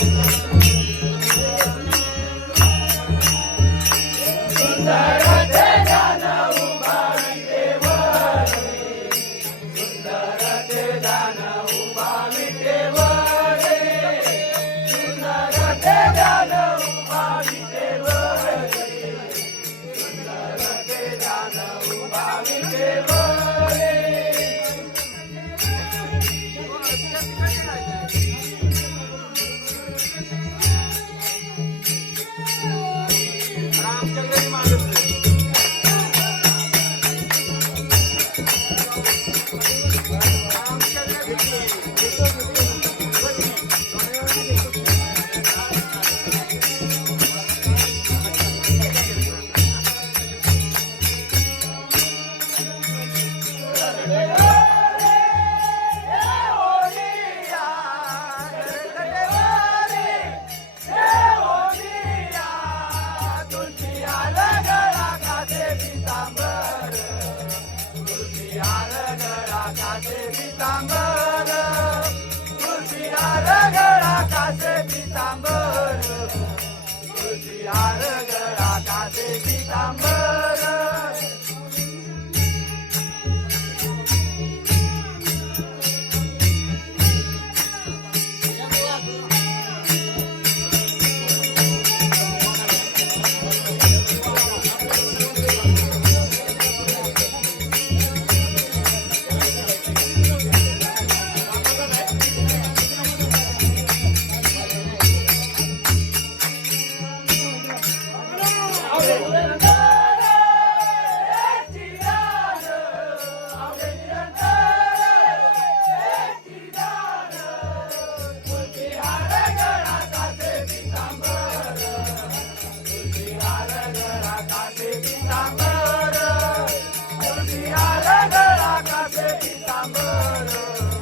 Thank mm -hmm. you. Thank you.